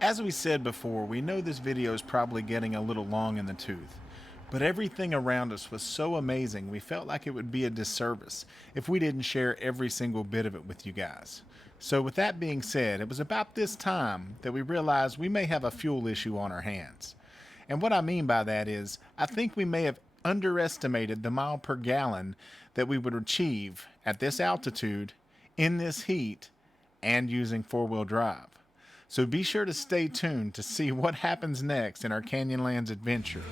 As we said before, we know this video is probably getting a little long in the tooth, but everything around us was so amazing we felt like it would be a disservice if we didn't share every single bit of it with you guys. So with that being said, it was about this time that we realized we may have a fuel issue on our hands. And what I mean by that is, I think we may have underestimated the mile per gallon that we would achieve at this altitude, in this heat, and using four-wheel drive. So be sure to stay tuned to see what happens next in our Canyonlands adventure.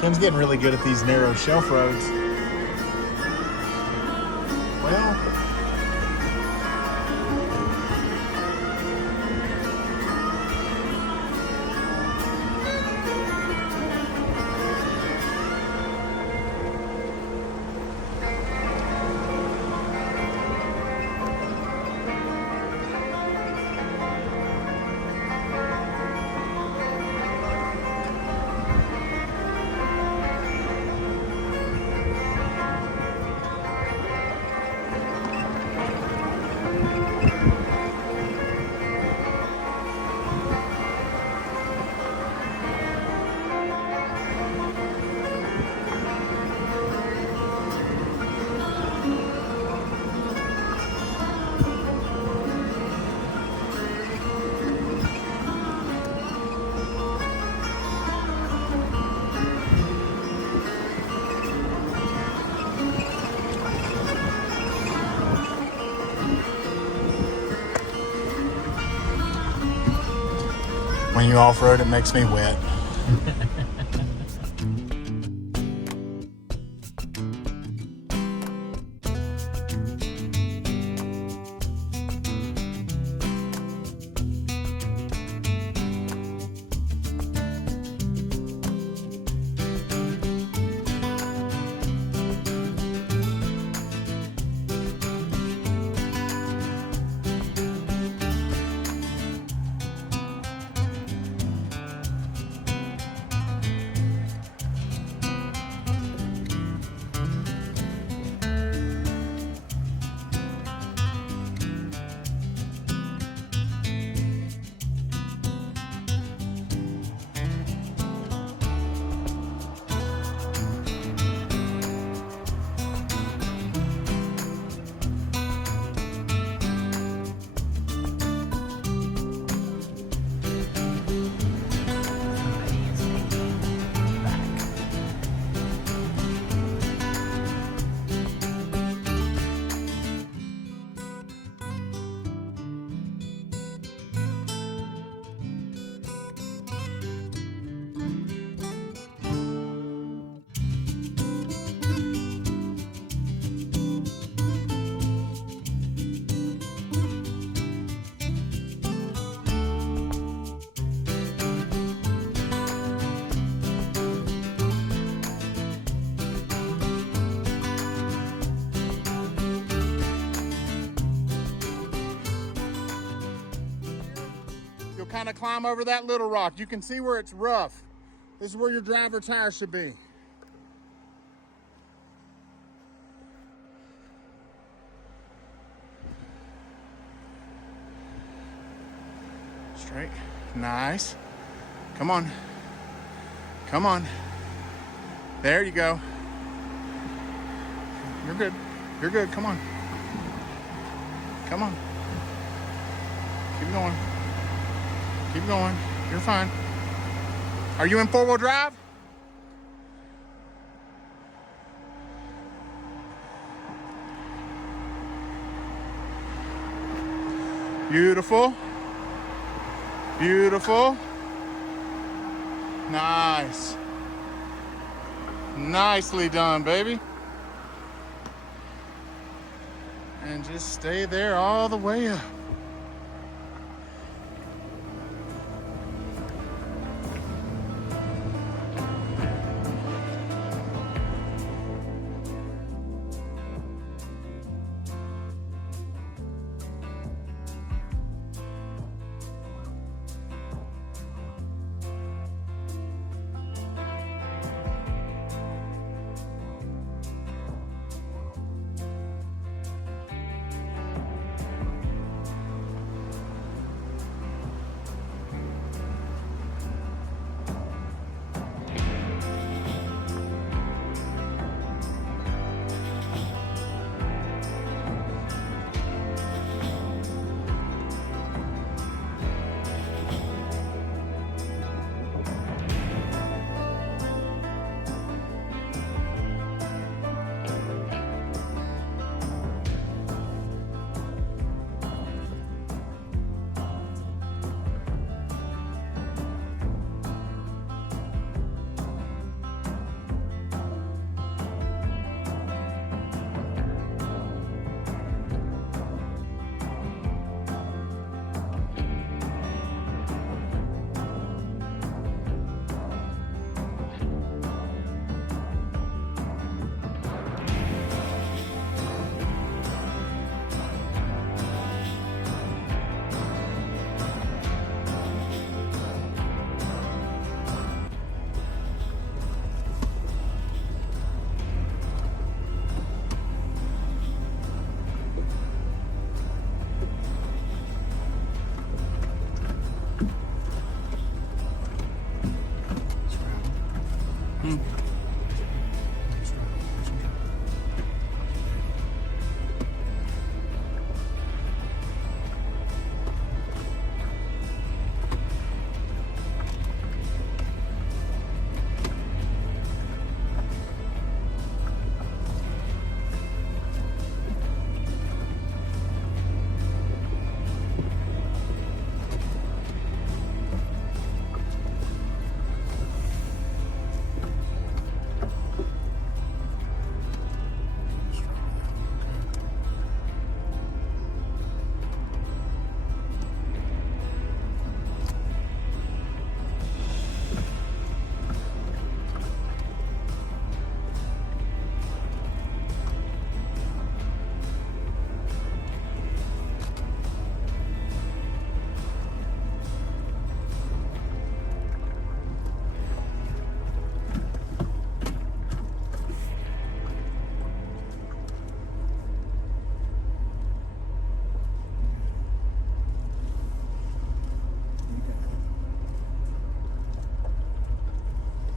Ken's getting really good at these narrow shelf roads. Well, when you off-road, it makes me wet. trying to climb over that little rock. You can see where it's rough. This is where your driver tire should be. Straight. Nice. Come on. Come on. There you go. You're good. You're good. Come on. Come on. Keep going. Keep going. You're fine. Are you in four-wheel drive? Beautiful. Beautiful. Nice. Nicely done, baby. And just stay there all the way up.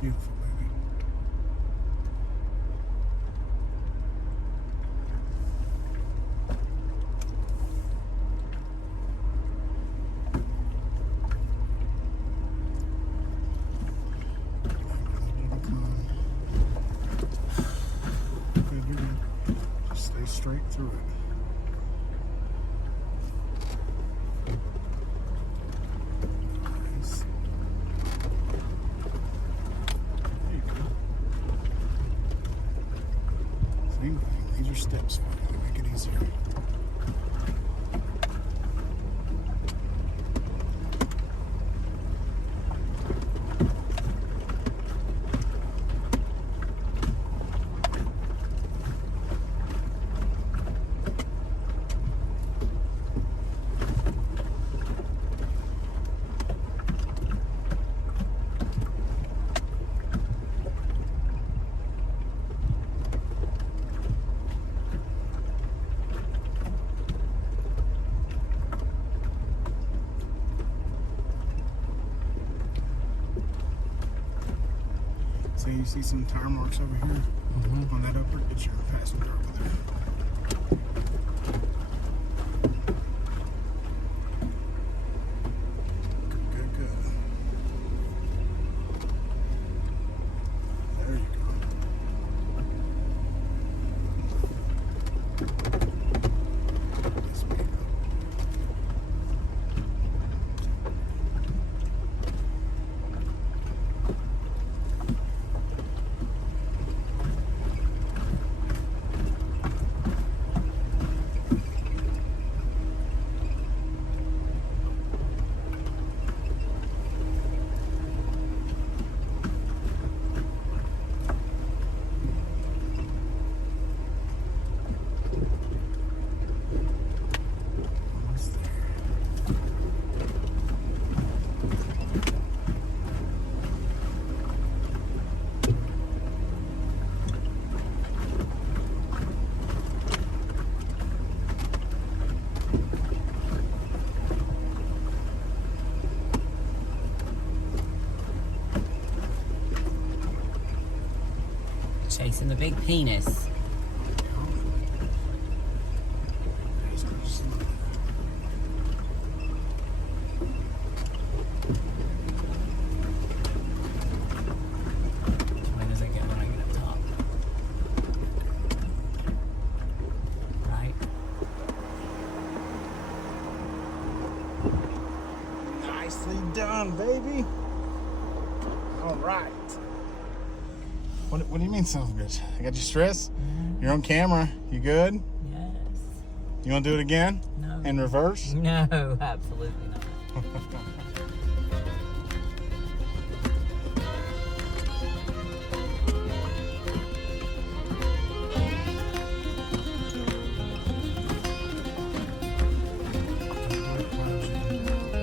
Beautiful, baby. Good, you're good. Just stay straight through it. Nice. There you go. Same thing. These are steps for you to make it easier. So you see some tire marks over here on that upper. It's your passenger over there. Good, good. There you go. Yes, ma'am. Almost there. Chasing the big penis. He's gonna slow. Where does it get when I get up top? Right? Nicely done, baby. All right. What do you mean, son of a bitch? I got you stressed? You're on camera. You good? Yes. You want to do it again? No. In reverse? No, absolutely not.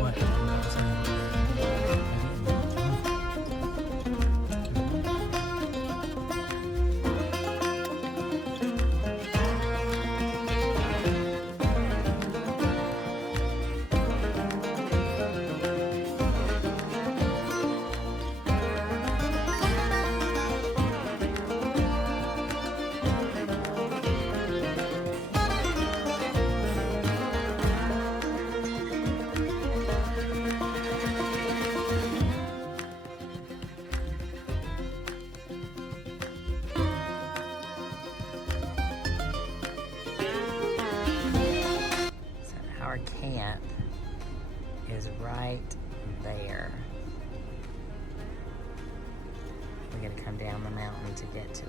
What? So our camp is right there. We gotta come down the mountain to get to it.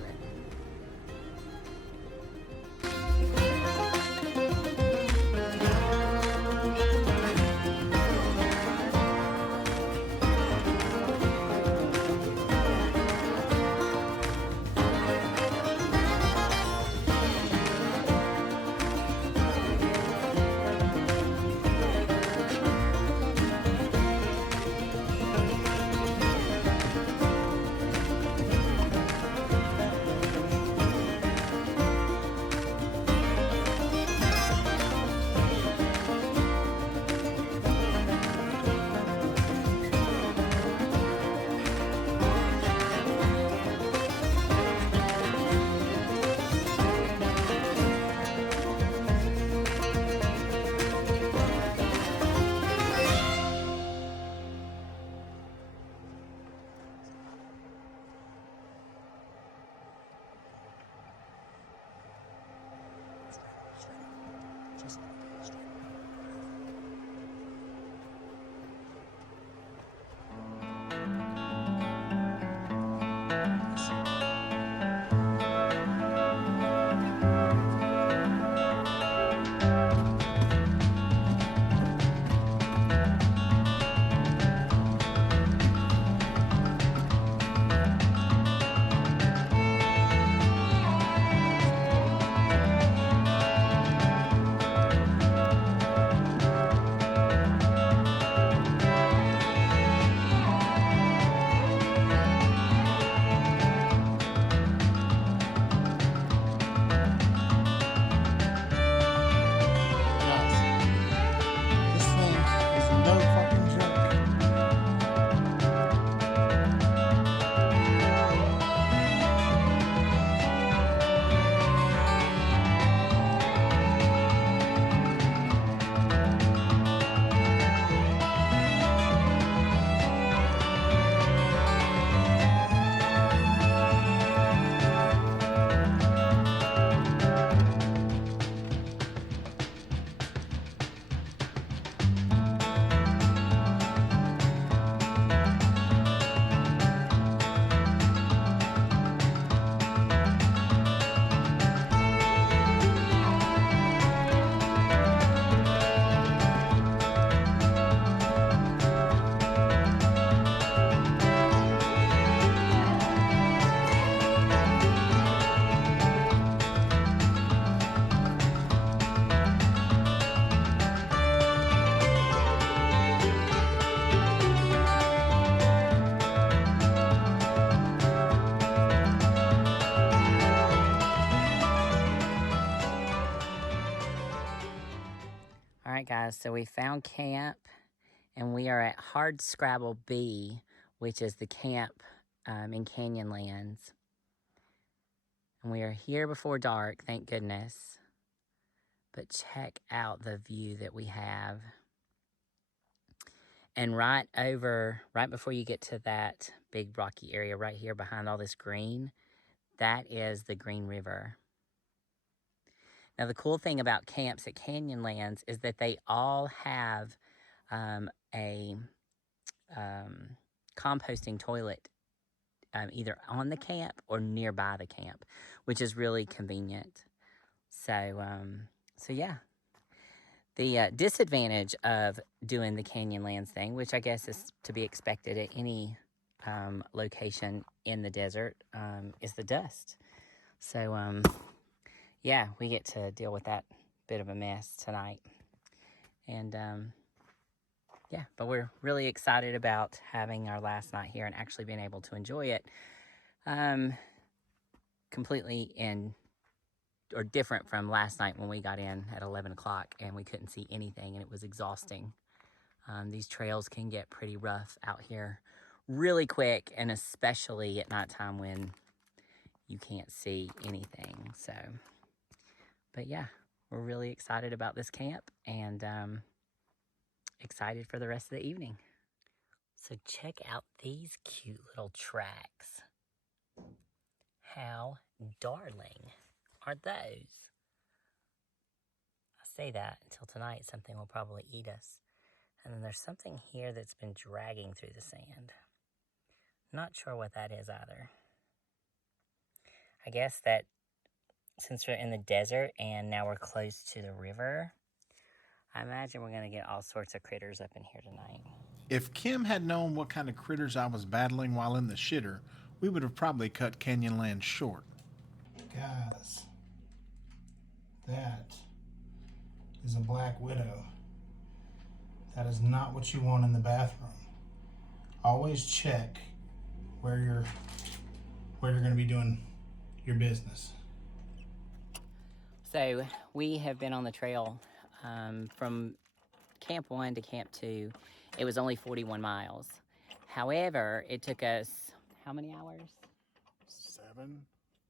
right, guys, so we found camp, and we are at Hardscrabble B, which is the camp in Canyonlands. And we are here before dark, thank goodness. But check out the view that we have. And right before you get to that big rocky area right here behind all this green, that is the Green River. Now, the cool thing about camps at Canyonlands is that they all have a composting toilet either on the camp or nearby the camp, which is really convenient. So yeah. The disadvantage of doing the Canyonlands thing, which I guess is to be expected at any location in the desert, is the dust. So, yeah, we get to deal with that bit of a mess tonight. And, yeah, but we're really excited about having our last night here and actually being able to enjoy it completely or different from last night when we got in at 11 o'clock and we couldn't see anything and it was exhausting. These trails can get pretty rough out here really quick, and especially at nighttime when you can't see anything. So, but yeah, we're really excited about this camp and excited for the rest of the evening. So check out these cute little tracks. How darling are those? I say that until tonight something will probably eat us. And then there's something here that's been dragging through the sand. Not sure what that is either. I guess that since we're in the desert and now we're close to the river, I imagine we're going to get all sorts of critters up in here tonight. If Kim had known what kind of critters I was battling while in the shitter, we would have probably cut Canyonlands short. Guys, that is a black widow. That is not what you want in the bathroom. Always check where you're going to be doing your business. So we have been on the trail from Camp 1 to Camp 2. It was only 41 miles. However, it took us how many hours? 7.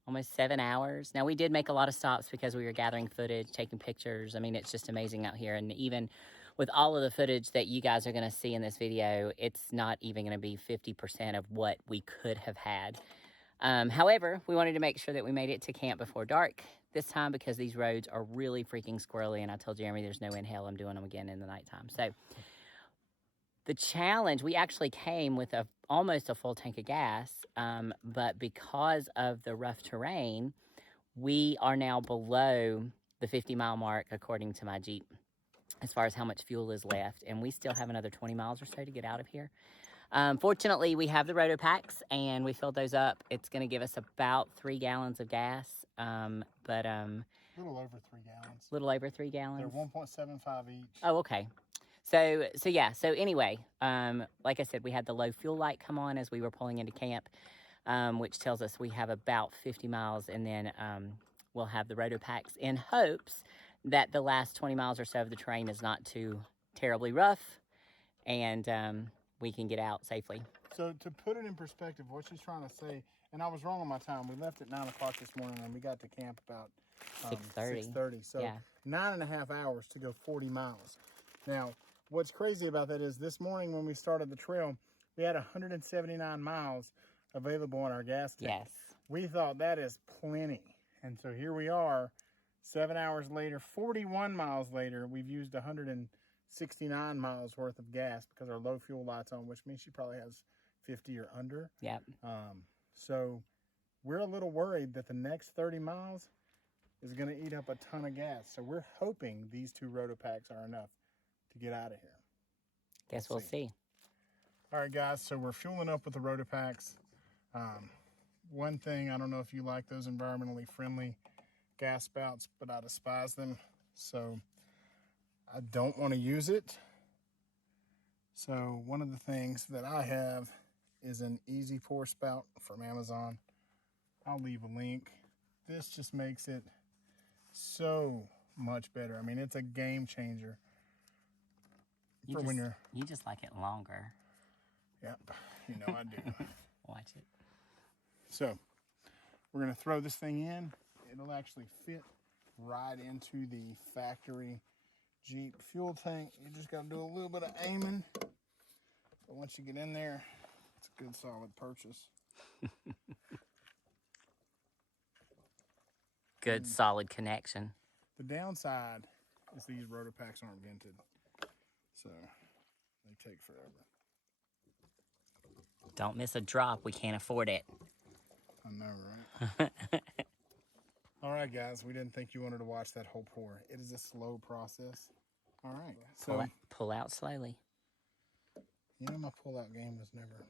Almost 7 hours. Now, we did make a lot of stops because we were gathering footage, taking pictures. I mean, it's just amazing out here. And even with all of the footage that you guys are going to see in this video, it's not even going to be 50% of what we could have had. However, we wanted to make sure that we made it to camp before dark this time because these roads are really freaking squirrely. And I told Jeremy there's no in hell I'm doing them again in the nighttime. So the challenge, we actually came with almost a full tank of gas, but because of the rough terrain, we are now below the 50-mile mark, according to my Jeep, as far as how much fuel is left. And we still have another 20 miles or so to get out of here. Fortunately, we have the roto packs, and we filled those up. It's going to give us about 3 gallons of gas, but A little over 3 gallons. little over 3 gallons. They're 1.75 each. Oh, okay. So yeah. So anyway, like I said, we had the low fuel light come on as we were pulling into camp, which tells us we have about 50 miles, and then we'll have the roto packs in hopes that the last 20 miles or so of the terrain is not too terribly rough, and we can get out safely. So to put it in perspective, what she's trying to say, and I was wrong on my time. We left at 9 o'clock this morning, and we got to camp about 6:30. So yeah. 9.5 hours to go 40 miles. Now, what's crazy about that is this morning when we started the trail, we had 179 miles available on our gas tank. Yes. We thought that is plenty. And so here we are, 7 hours later, 41 miles later, we've used 169 miles worth of gas because our low fuel light's on, which means she probably has 50 or under. Yep. So we're a little worried that the next 30 miles is going to eat up a ton of gas. So we're hoping these 2 roto packs are enough to get out of here. Guess we'll see. All right, guys, so we're fueling up with the roto packs. One thing, I don't know if you like those environmentally friendly gas spouts, but I despise them. So I don't want to use it. So one of the things that I have is an easy pour spout from Amazon. I'll leave a link. This just makes it so much better. I mean, it's a game changer You for just, when you're. you just like it longer. Yep, you know I do. Watch it. So we're gonna throw this thing in. It'll actually fit right into the factory Jeep fuel tank. You just gotta do a little bit of aiming. But once you get in there, it's a good solid purchase. Good, solid connection. The downside is these rotor packs aren't vented, so they take forever. Don't miss a drop. We can't afford it. I know, right? All right, guys, we didn't think you wanted to watch that whole pour. It is a slow process. All right, so Pull out slowly. you know my pull-out game was never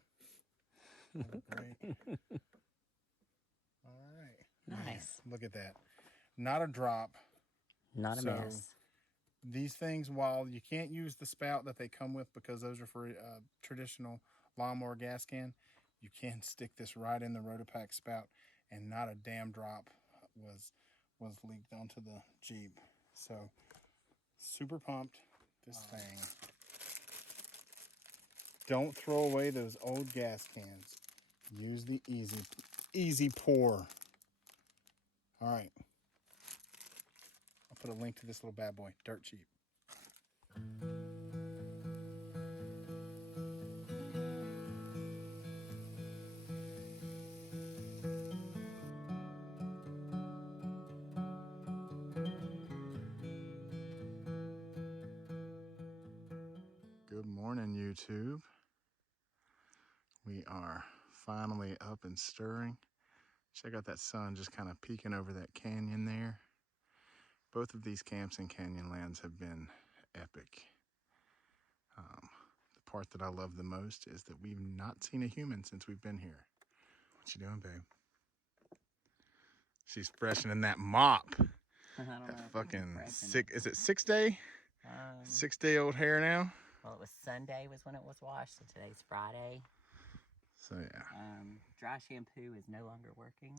great. All right. Nice. Man, look at that. Not a drop. Not a So, mess. These things, while you can't use the spout that they come with because those are for traditional lawnmower gas can, you can stick this right in the Rotopack spout, and not a damn drop was leaked onto the Jeep. So super pumped. This thing. Don't throw away those old gas cans. Use the easy pour. All right. I'll put a link to this little bad boy, dirt cheap. Good morning, YouTube. We are finally up and stirring. Check out that sun just kind of peeking over that canyon there. Both of these camps in Canyonlands have been epic. The part that I love the most is that we've not seen a human since we've been here. What you doing, babe? She's freshening that mop. That fucking sick, is it 6 day? 6 day old hair now? Well, it was Sunday was when it was washed, so today's Friday. So yeah. Dry shampoo is no longer working.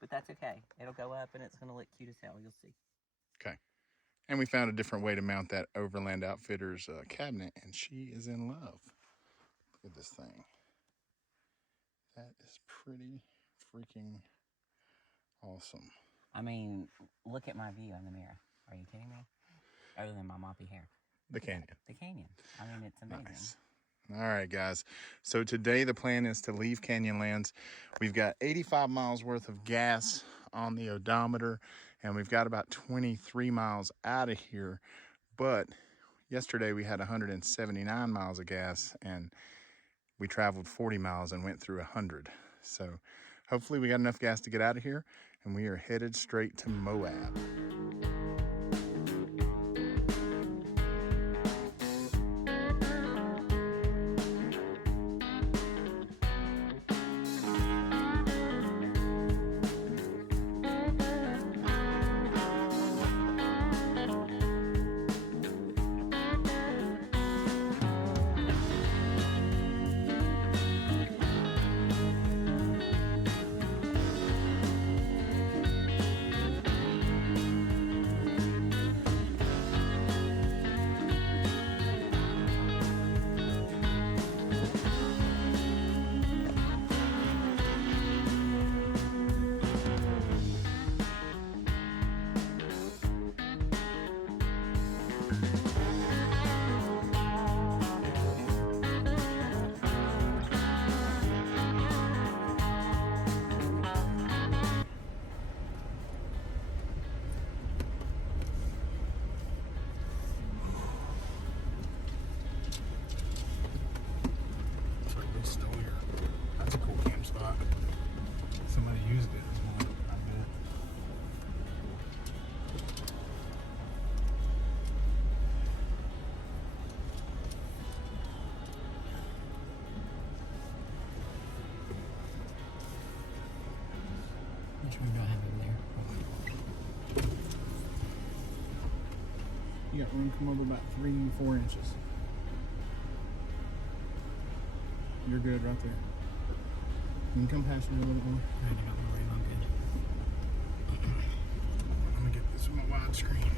But that's okay. It'll go up and it's going to look cute as hell. You'll see. Okay. And we found a different way to mount that Overland Outfitters cabinet, and she is in love. Look at this thing. That is pretty freaking awesome. I mean, look at my view in the mirror. Are you kidding me? Other than my moppy hair. The canyon. The canyon. I mean, it's amazing. Nice. All right, guys. So today the plan is to leave Canyonlands. We've got 85 miles worth of gas on the odometer, and we've got about 23 miles out of here. But yesterday we had 179 miles of gas, and we traveled 40 miles and went through 100. So hopefully we got enough gas to get out of here, and we are headed straight to Moab. Somebody used it this morning, I bet. Which one do I have over there? You got room to come over about 3-4 inches. You're good right there. You can come past me a little bit more. I don't worry, I'm good. I'm gonna get this with my widescreen.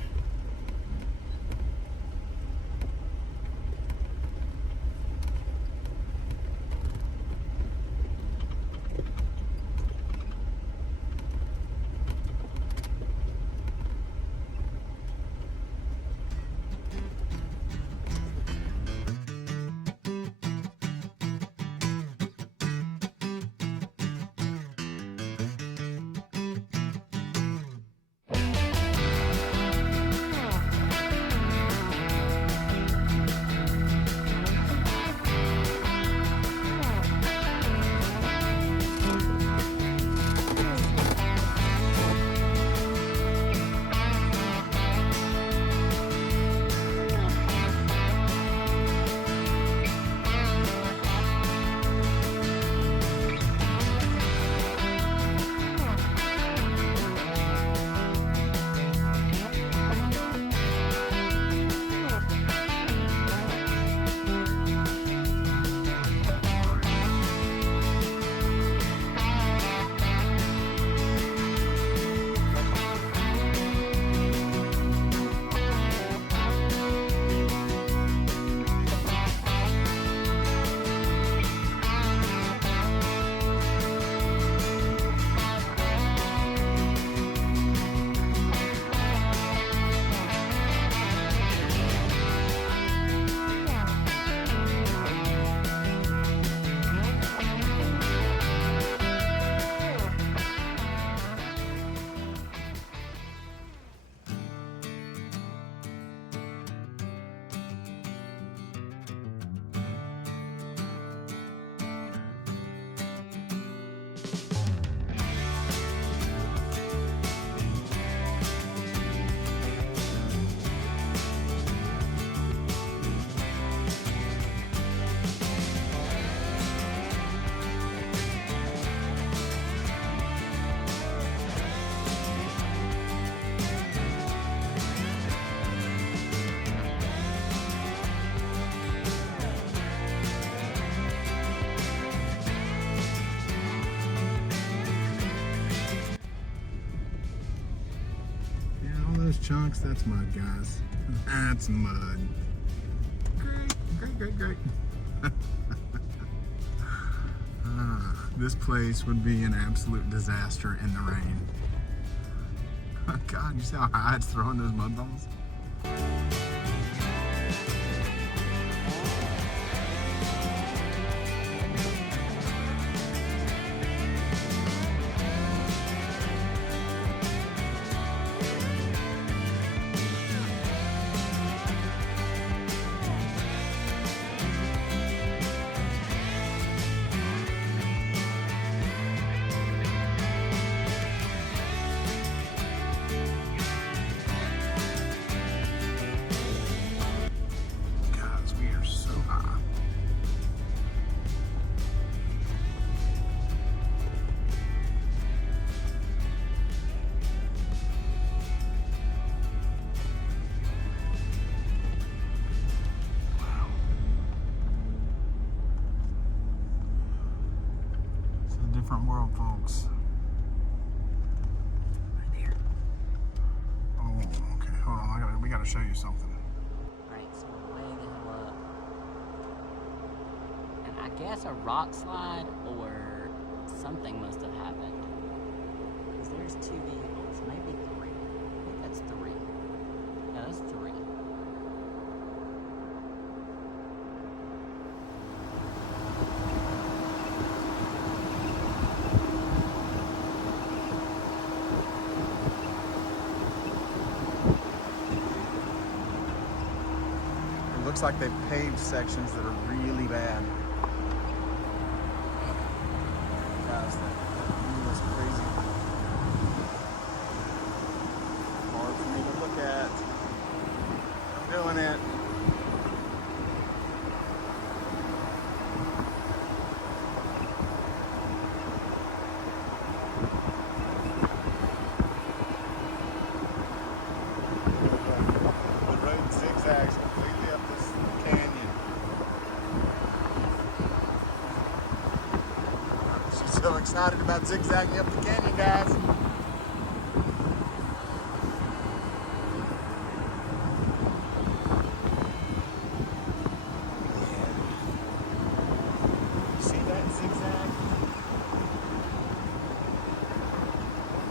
those chunks? That's mud, guys. That's mud. Great. This place would be an absolute disaster in the rain. God, you see how high it's throwing those mud balls? Different world, folks. Right there. Oh, okay. Hold on. We gotta show you something. Alright, so we're way the hell up. And I guess a rock slide or something must have happened. Because there's 2 vehicles, maybe 3. I think that's 3. Yeah, that's 3. Looks like they've paved sections that are really bad. Guys, that view is crazy. Hard for me to look at. I'm doing it. The road zigzags completely up this canyon. She's so excited about zigzagging up the canyon, guys. See that zigzag?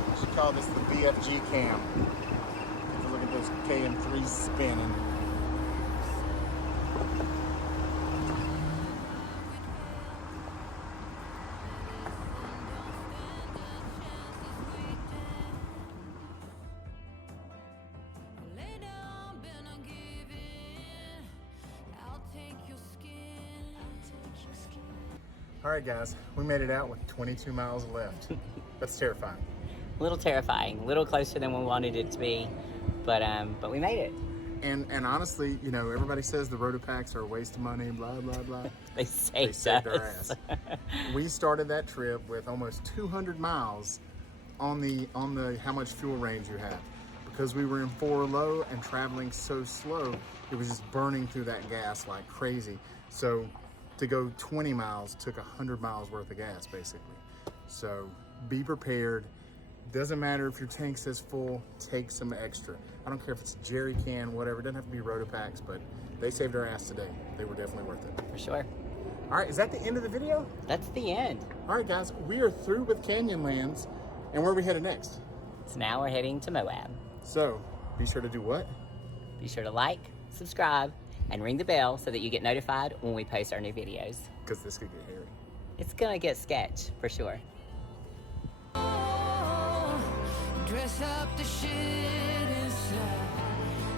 We should call this the BFG cam. Look at those KM3s spinning. All right, guys, we made it out with 22 miles left. That's terrifying. A little terrifying, a little closer than we wanted it to be, but we made it. And honestly, you know, everybody says the Rotopacks are a waste of money, blah, blah, blah. They saved our us. ass. We started that trip with almost 200 miles on the how much fuel range you have. Because we were in 4 low and traveling so slow, it was just burning through that gas like crazy. So to go 20 miles took 100 miles worth of gas, basically. So be prepared. Doesn't matter if your tank says full, take some extra. I don't care if it's a jerry can, whatever. It doesn't have to be Rotopacks, but they saved our ass today. They were definitely worth it. For sure. All right, is that the end of the video? That's the end. All right, guys, we are through with Canyonlands. And where are we headed next? So now we're heading to Moab. So be sure to do what? Be sure to like, subscribe, and ring the bell so that you get notified when we post our new videos. Because this could get hairy. It's gonna get sketch, for sure. Dress up the shit inside.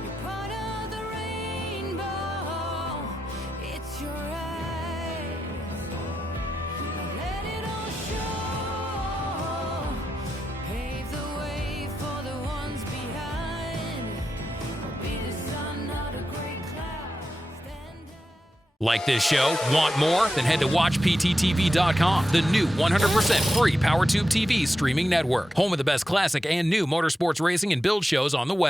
You're part of the rainbow. It's your eyes. Let it all show. Pave the way for the ones behind. Be the sun, not a gray cloud. Stand up. Like this show? Want more? Then head to WatchPTTV.com, the new 100% free PowerTube TV streaming network. Home of the best classic and new motorsports racing and build shows on the web.